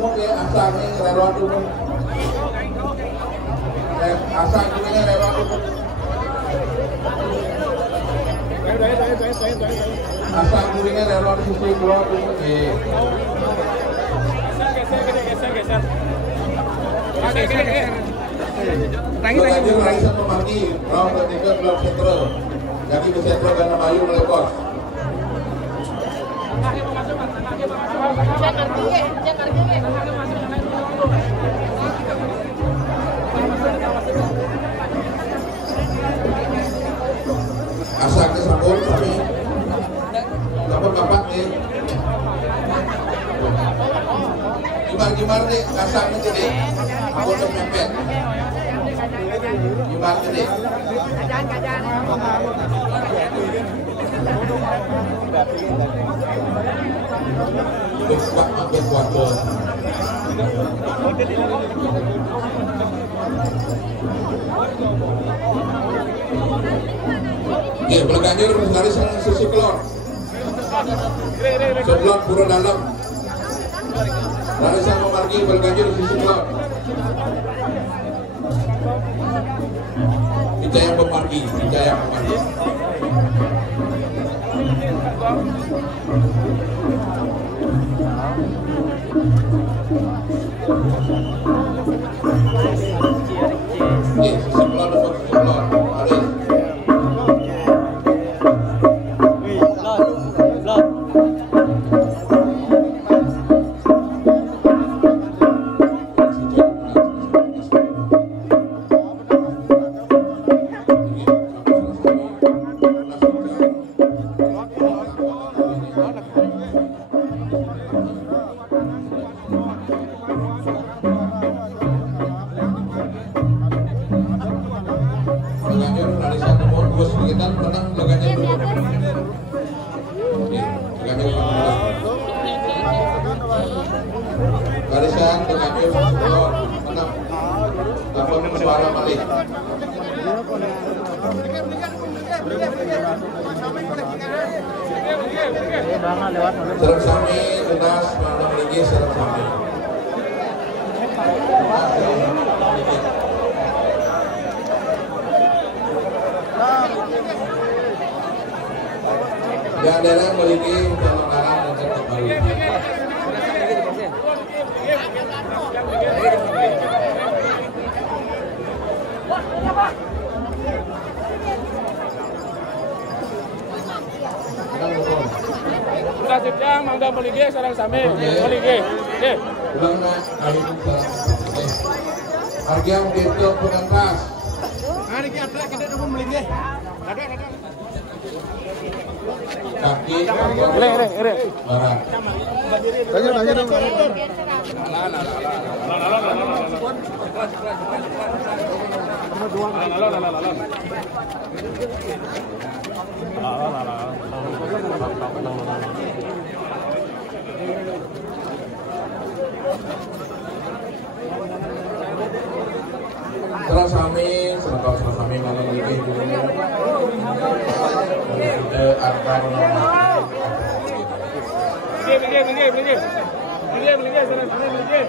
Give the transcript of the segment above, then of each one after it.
umum ya, asal ini relawan umum. Asal ini relawan umum. Asal ini relawan sisi keluar umum. Geser. Lanjut Raisa Pemargi, round ketiga Blok Sentral. Jadi ke Sentral Gana Mayu mulai pos. Asal kesambung kami dapat kapan nih? Gimana nih? Asal gede, aku udah mepet. Gimana nih? Besok makin kuat loh. Oke, berganjur dari sisi keluar. Sebelum pura dalam. Raisa Pemargi berganjur sisi keluar. Wijaya Pemargi. Sisi keluar. Aris. Barisan dengan menang dapat suara balik. Serang Sami lunas mana melinggi Serang Sami. Ya adalah melinggi penanganan dan cepat balik. Nasibnya Mangga Meligi Serang Sami. Meligi. Ulang nak kali ini. Harga begitu pengentas. Hari kita dulu Meligi. Ada. Kaki. Ere. Barat. Tanya dong. Serang Sami mana lagi dulu. Akan Meligi Serang Sami Meligi.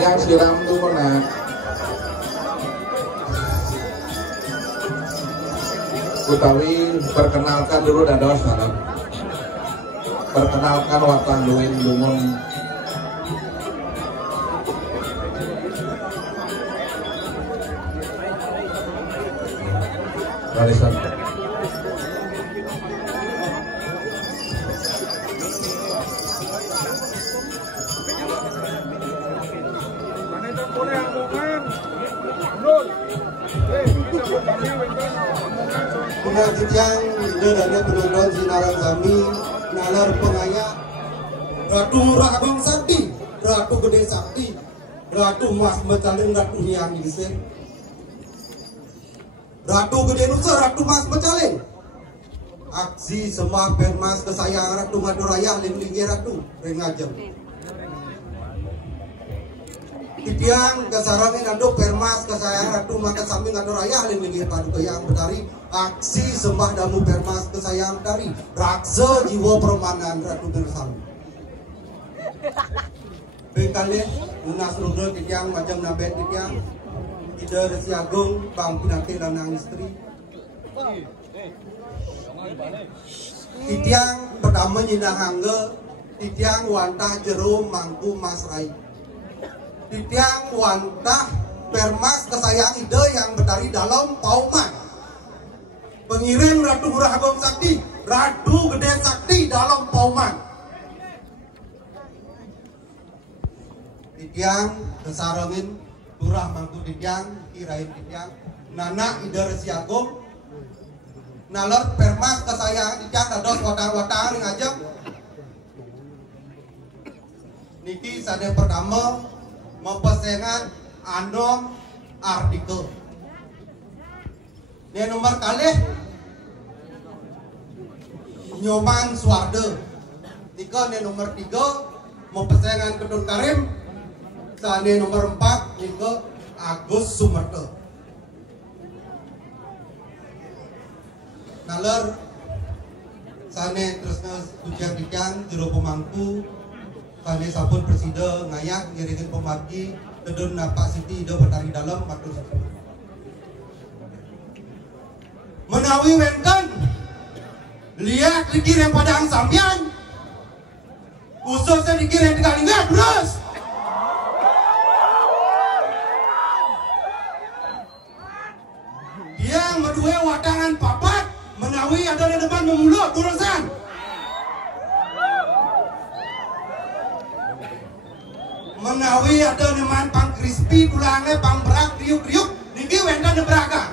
Yang siram tuh mana? Utawi perkenalkan dulu dados salam. Perkenalkan watan luwin lumun. Barisan. Pengajian dedanya penonton Sinaran Sami nalar pengayak Ratu Murah Abang Sakti, Ratu Gede Sakti, Ratu Mas Metalin, Ratu Hyang Gingsir. Ratu Gede Nusa, Ratu Mas Mecaling. Aksi Sembah Permas kesayangan Ratu Maduraya Linglingi Ratu Rengajeng. Titiang kesarangin ando Permas kesayangan Ratu Maka Samping Maduraya Linglingi Paduka yang berdari. Aksi Sembah Damu Permas kesayangan dari Raksa Jiwa Permanan Ratu Bersami. Bengkali Unas Rudol Titiang Macam Nabet Titiang Ida Resi Agung Bang Pinake Lanang Istri. Titiang pertama nyinah hangga Titiang wantah jero mangku Mas Rai. Titiang wantah Permas kesayang ide yang berdari dalam pauman. Pengiring Ratu Murah Agung Sakti, Ratu Gede Sakti dalam pauman. Titiang kesarangin Durah mangku Titiang kirain Titiang Nana ide Resi Agung Nalor Permas kesayang Titiang dados watang-watang ngajeng. Niki sade pertama mempesengan Anom artikel. Ini nomor kali Nyoman Suarde. Nika ini nomor 3 mempesengan Kedun Karim. Sade nomor 4 nika Agus Sumerto. Nalar sane terusnya tujuan Titiang jero pemangku sane sampun presida ngayak ngiringin pemargi Kedun Napak Siti ida bertari dalam matur menawi wenten lihat dikirim Padang Sambian khususnya dikirim di Kalinggat terus yang medue wadangan papat menawi ada di depan memulut urusan. Menawi ada di depan pang crispy tulangnya pang berak riuk-riuk niki wenten de beraga.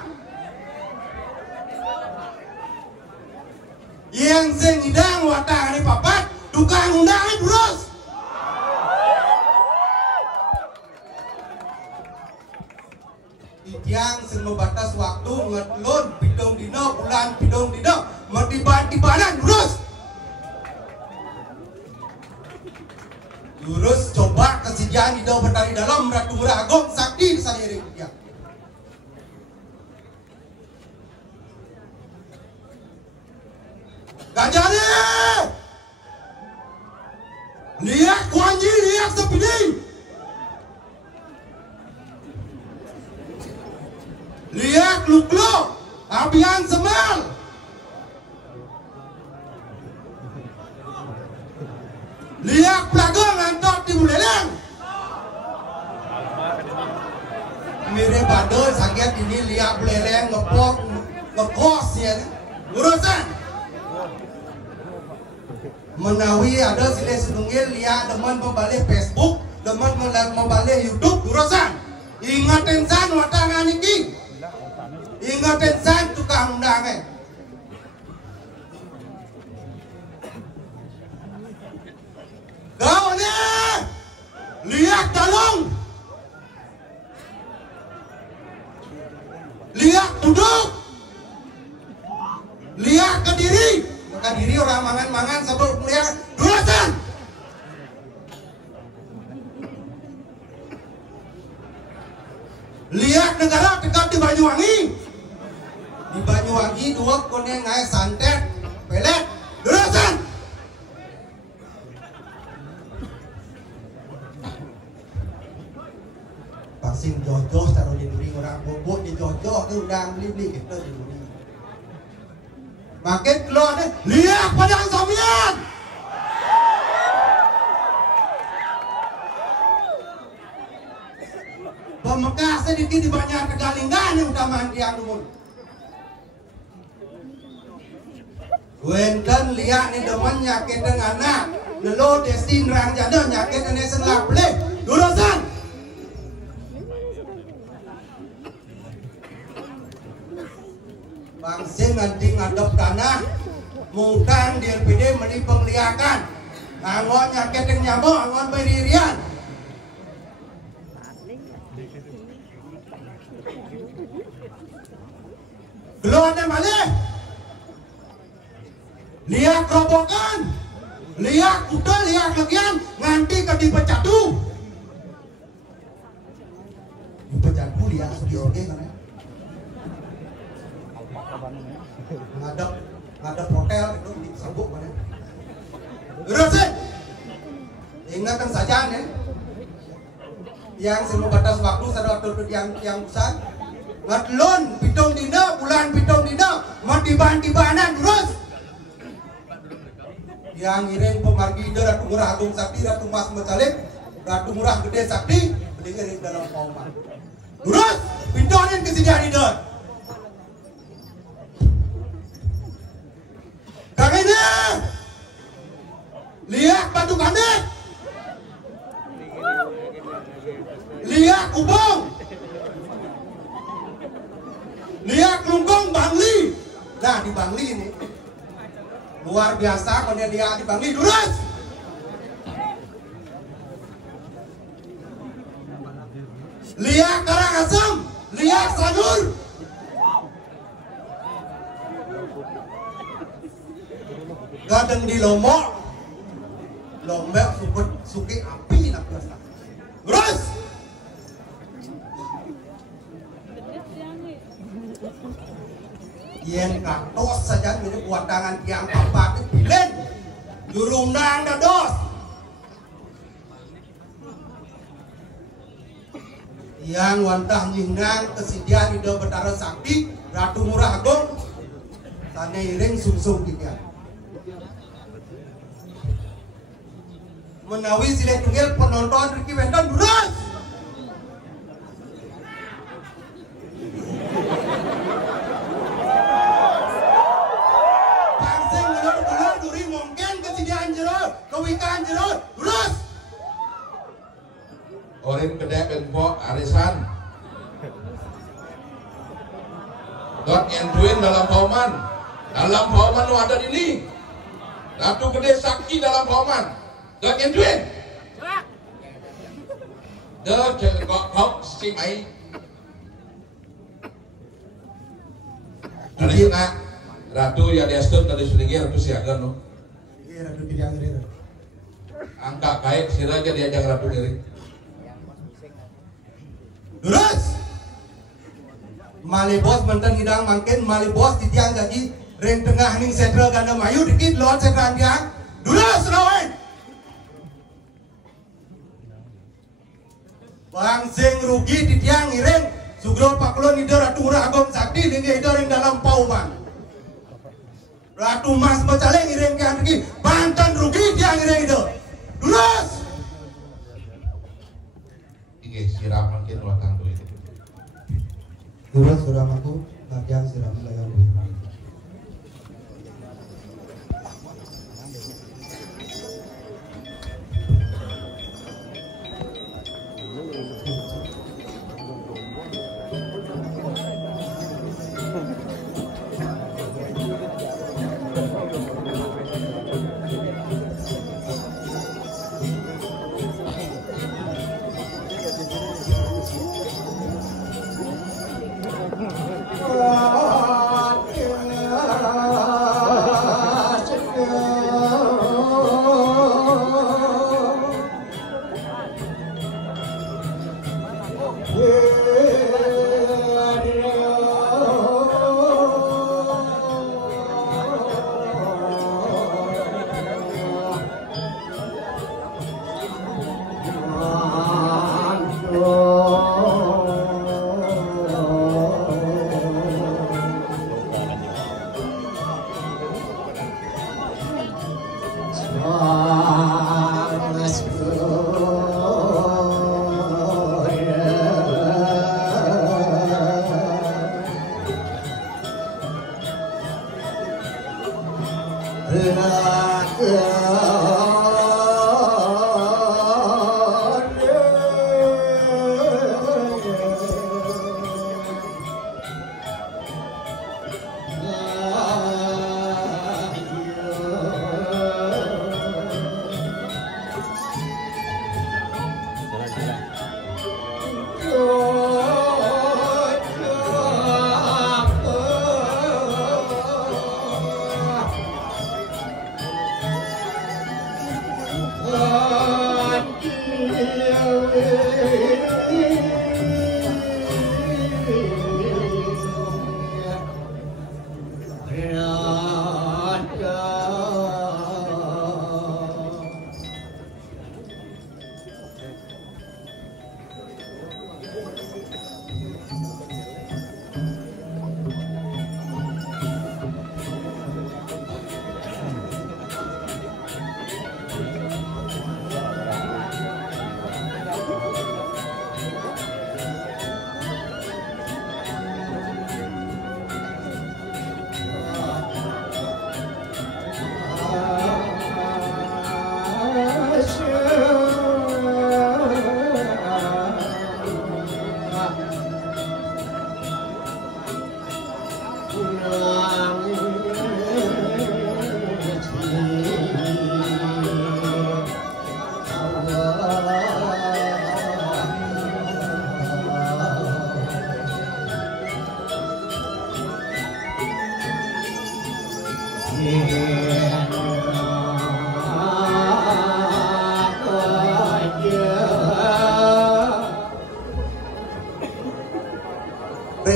Yang sing idang watang ni papat tukang undang terus. Titiang sing membatas waktu ngetlun bidong dino bulan bidong dino metiban-tibanan terus. Terus coba kesediaan ida bertari dalam Ratu Murah Agung Sakti saliring dia. Gajane lihat kuanji lihat sepedi lihat luk-luk abian semal lihat pelagong antot di Buleleng mirip badal sakit ini lihat Buleleng ngepok ngekos ya urusan menawi ada silih sedungil lihat teman membalik Facebook teman membalik YouTube urusan ingatin san watangan iki ingatin san tukang undangnya kau ni lihat dalung lihat duduk lihat Kediri Kediri orang mangan-mangan sebelum melihat dulasan lihat negara dekat di Banyuwangi dua koneng ngai santet pelet dulasan pasing jojoh taruh di duri orang bobok di jojoh tu undang beli-beli kita di duri makin keluar deh lihat Padang Sambian pemekah sedikit di banyak Tegalinggan yang utama Tiang Lumut wenten lihat ni demen nyakit dengan anak nelo destin rang janda nyakit ini senlak boleh durusan bangsin nanti ngadep tanah mutang di LPD meni pengliakan angon nyakit yang nyamuk angon beririan Tuannya malih. Lihat robokan. Lihat kuda, lihat legian nganti ke dipecatu. Dipecatu lihat sugi-sugi kan ya. Ngadep hotel itu disebut kan ya. Terus sih. Ingatkan saja nih. Yang semua batas waktu sadar yang besar. Ngadlon pitung dina bulan pitung dina mati-banti-banan terus. Yang ngiring pemargi ide Ratu Murah Agung Sakti, Ratu Mas Mecalim, Ratu Murah Gede Sakti, berdiri dalam pauman. Terus pintonin kesediaan ide. Kang ini, lihat batu kami, lihat kubung, lihat kelungkung Bangli. Nah di Bangli ini. Luar biasa kalau dia di Bangli lurus. Lihat Karangasem, lihat Sanur. Gadeng di Lombok, Lombok suki api nak biasa. Lurus. Yang katos saja ini buat tangan tiang papat bilen jurundang dados yang wantah nyingang kesediaan ide Betara Sakti Ratu Murah Agung tanya iring sungsung kita menawi silih tunggil penonton Ricky Wendon lurus. Kewikan jeruk, lurus. Orin kedek benpok arisan. Dot enduin dalam pauman. Dalam pauman lu ada di ini. Ratu Gede Sakti dalam pauman. Dot enduin. Dot kok si mai. Arisna Ratu ya diastun tadi sedikit Ratu siaga no. Iya Ratu tidak ngeri. Angka kait siraja diajak Ratu diri. Lurus. Mali bos menten hidang mangkin mali bos ditiang jadi ring tengah ning sentra ganda mayu dikit lewat sentra tiang. Lurus lawan. Bang sing rugi ditiang ngiring Sugro Pakulon ide Ratu Murah Agung Sakti ning ide ring dalam pauman. Ratu Mas Mecalim ngiring ke Andri Banten rugi dia ngiring ide. Lurus. Iki siram mungkin wakang tuh. Lurus siram aku, latihan siram layar.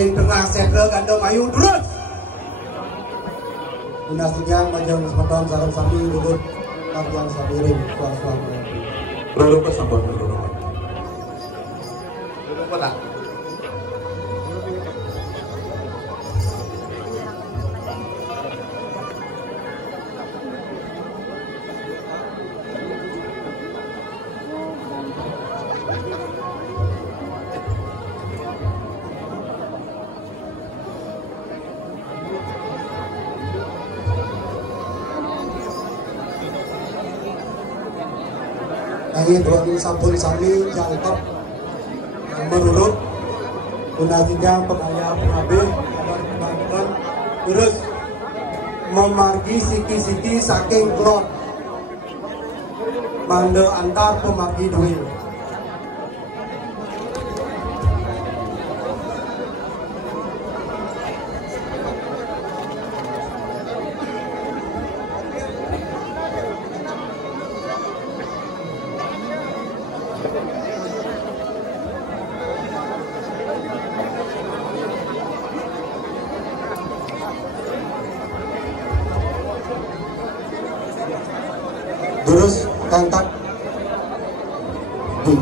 Tengah sentral gandeng ayu terus. Dinasikan majang sepedon sarung sami duduk yang sabiring kuas-kuas. Duduk bersama duduk. Duduk mana? Ini tuan sampun sami jangkep menurut undang-undang pegawai PAB dan terus memargi siki-siki saking klot mande antar pemargi duit. Terus kontak di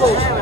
Oh.